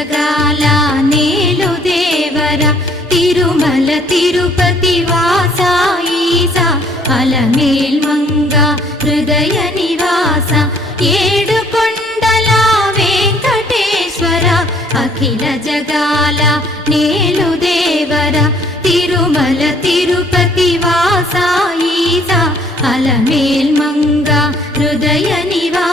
జగాల నేలు దేవర తిరుమల తిరుపతి వాస ఈసా అలమేల్ మంగ హృదయ నివాస ఏడు కొండల వెంకటేశ్వర అఖిల జగాల నేలు దేవర తిరుమల తిరుపతి వాస ఈసా అలమేల్ మంగ హృదయ నివాస